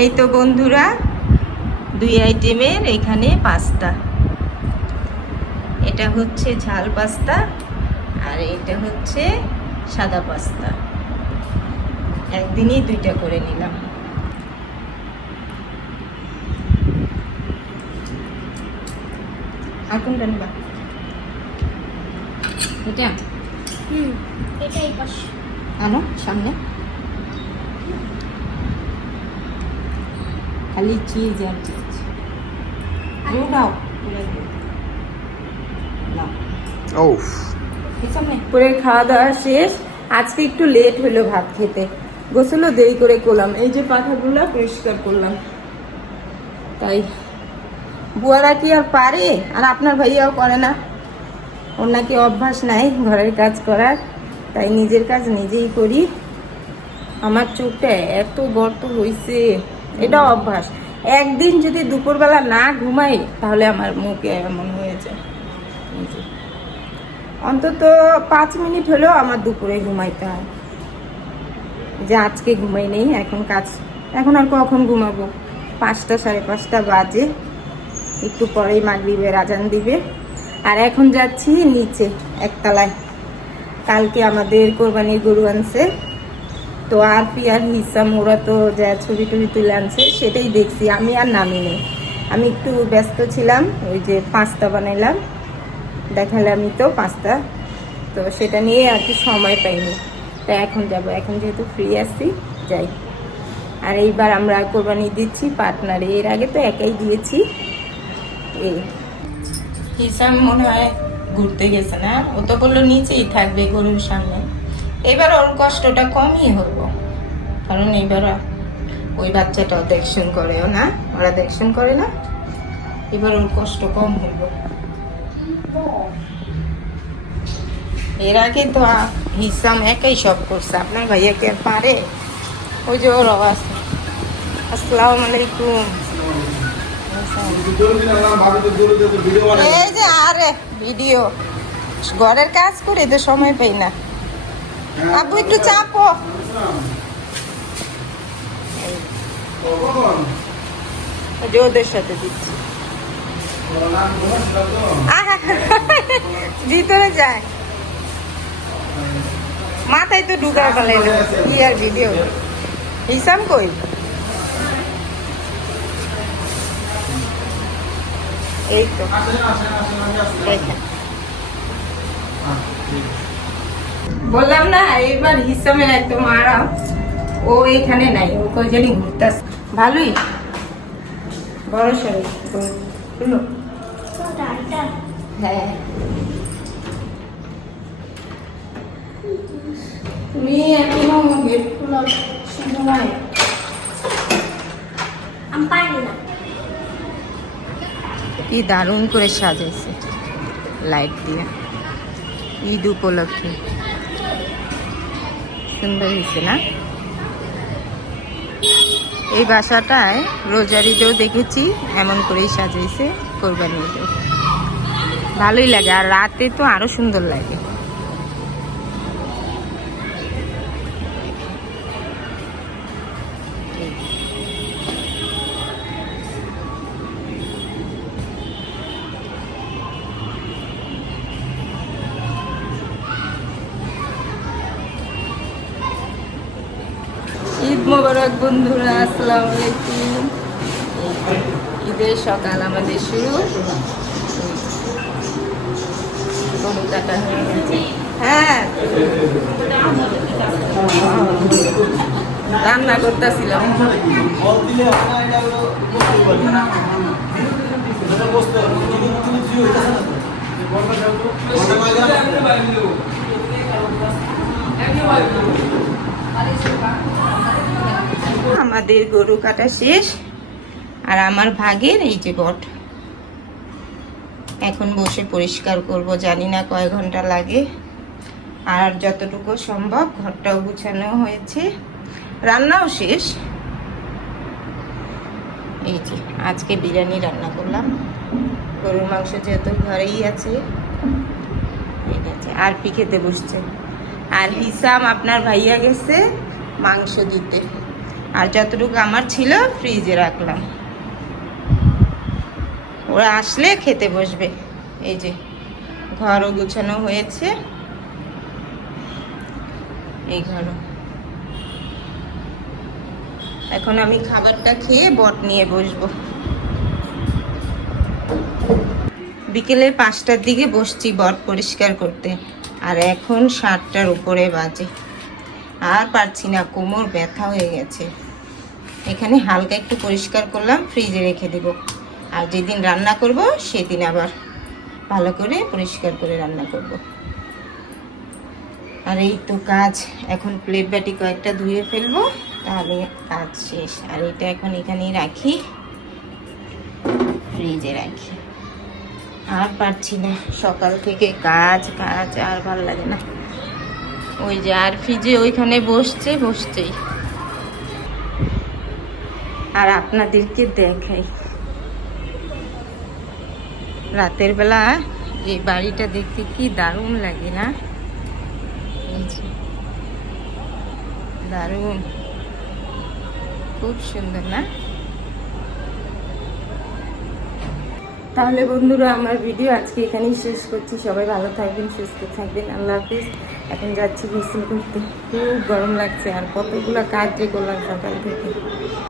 এই তো বন্ধুরা দুই আইটেমের এখানে পাস্তা। এটা হচ্ছে ঝাল পাস্তা আর এটা হচ্ছে সাদা পাস্তা। একদিনই দুইটা করে নিলাম। আর কোনটা নিবা? এটা? হুম এটাই পাশ আনো সামনে। খালি চিজ আর চিজ ওফ। করে খাওয়া দাওয়া শেষ। আজকে একটু লেট হলো ভাত খেতে। গোসলও দেরি করে করলাম। এই যে পাখাগুলো পরিষ্কার করলাম। তাই। বুয়ারা কি আর পারে? আর আপনার ভাইয়াও করে না। ওর নাকি অভ্যাস নাই ঘরের কাজ করার। তাই নিজের কাজ নিজেই করি। আমার চোখটা এত গর্ত হয়েছে এটা অভ্যাস। একদিন যদি দুপুরবেলা না ঘুমাই, তাহলে আমার মুখে এমন হয়ে যায় অন্তত পাঁচ মিনিট হলেও আমার দুপুরে ঘুমাইতে হয়। যে আজকে ঘুমাই নেই, এখন কাজ, এখন আর কখন ঘুমাবো? পাঁচটা সাড়ে পাঁচটা বাজে। একটু পরেই মাগরিবের রাজান দিবে। আর এখন যাচ্ছি নিচে, একতলায়। কালকে আমাদের কোরবানির গরু আনছে। তো আর পি আর হিসাম ওরা তো যা ছবি টবি তুলে আনছে, সেটাই দেখছি। আমি আর নামিনি আমি একটু ব্যস্ত ছিলাম, ওই যে পাস্তা বানাইলাম। দেখালাম তো পাস্তা। তো সেটা নিয়ে আর কি সময় পাইনি। তা এখন যাব। এখন যেহেতু ফ্রি আছি, যাই। আর এইবার আমরা কোরবানি দিচ্ছি পার্টনারে। এর আগে তো একাই দিয়েছি। এই হিসাম মনে হয় ঘুরতে গেছে না? ও তো বলল নিচেই থাকবে গরুর সামনে। এবার ওর কষ্টটা কমই হব কারণ এবার ওই বাচ্চাটাও দেখশন করেও না, ওরা দেখশন করে না। এবার ওর কষ্ট কম হইব এর আগে তো হিসাম একাই সব করছে। আপনার ভাইয়া কে পারে? ওই যে ওর আওয়াজ। আসসালামু আলাইকুম। এই যে, আরে, ভিডিও। ঘরের কাজ করে তো সময় পাই না। আব্বু একটু চাপো যে ওদের সাথে দিচ্ছি। ভিতরে যায়। মাথায় তো ঢুকার ফেলে কি আর ভিডিও হিসাম কই? এই তো। এইখানে। বললাম না এইবার হিসামের একদম আরাম ও এখানে নাই ও কই জানি ঘুরতাস ভালোই। বড় শরীর শুনো হ্যাঁ। তুমি এখনও গেট খোলার সময়। আমি পারি না। কি দারুণ করে সাজাইছে। লাইট দিয়ে। ঈদ উপলক্ষে। সুন্দর হয়েছে না? এই বাসাটায় রোজারিতেও দেখেছি, এমন করেই সাজাইছে কোরবানিতেও ভালোই লাগে, আর রাতে তো আরও সুন্দর লাগে। মোবারক বন্ধুরা আসসালামু আলাইকুম। ঈদের সকাল আমাদের শুরু। হয়ে। রান্না করতেছিলাম। আমাদের গরু কাটা শেষ আর আমার ভাগের এই যে বট। এখন বসে পরিষ্কার করব, জানি না কয় ঘণ্টা লাগে। আর যতটুকু সম্ভব ঘরটাও গুছানো হয়েছে। রান্নাও শেষ। এই যে, আজকে বিরিয়ানি রান্না করলাম। গরুর মাংস যেহেতু ঘরেই আছে, ঠিক আছে। আর পি খেতে বসছে? আর হিসাম আপনার ভাইয়া গেছে মাংস দিতে। আর যতটুকু আমার ছিল ফ্রিজে রাখলাম। ওরা আসলে খেতে বসবে। এই যে, ঘরও গুছানো হয়েছে। এই ঘরও। এখন আমি খাবারটা খেয়ে বট নিয়ে বসবো। বিকেলে পাঁচটার দিকে বসছি বট পরিষ্কার করতে। আর এখন সাতটার উপরে বাজে। আর পারছি না, কোমর ব্যথা হয়ে গেছে। এখানে হালকা একটু পরিষ্কার করলাম, ফ্রিজে রেখে দেব। আর যেদিন রান্না করব, সেদিন আবার ভালো করে পরিষ্কার করে রান্না করব। আর এই তো কাজ, এখন প্লেট বাটি কয়েকটা ধুয়ে ফেলব, তাহলে কাজ শেষ। আর এটা এখন এখানেই রাখি, ফ্রিজে রাখি। আর পারছি না। সকাল থেকে কাজ কাজ, আর ভালো লাগে না। ওই যে আর ফ্রিজে ওইখানে বসছে, বসছেই। আর আপনাদেরকে দেখাই। রাতের বেলা এই বাড়িটা দেখতে কি দারুণ লাগে না? দারুণ। খুব সুন্দর না? তাহলে বন্ধুরা, আমার ভিডিও আজকে এখানেই শেষ করছি। সবাই ভালো থাকবেন, সুস্থ থাকবেন। আল্লাহ হাফিজ। এখন যাচ্ছি গোসল করতে। খুব গরম লাগছে আর কতগুলো কাজ যে করলাম সকাল থেকে।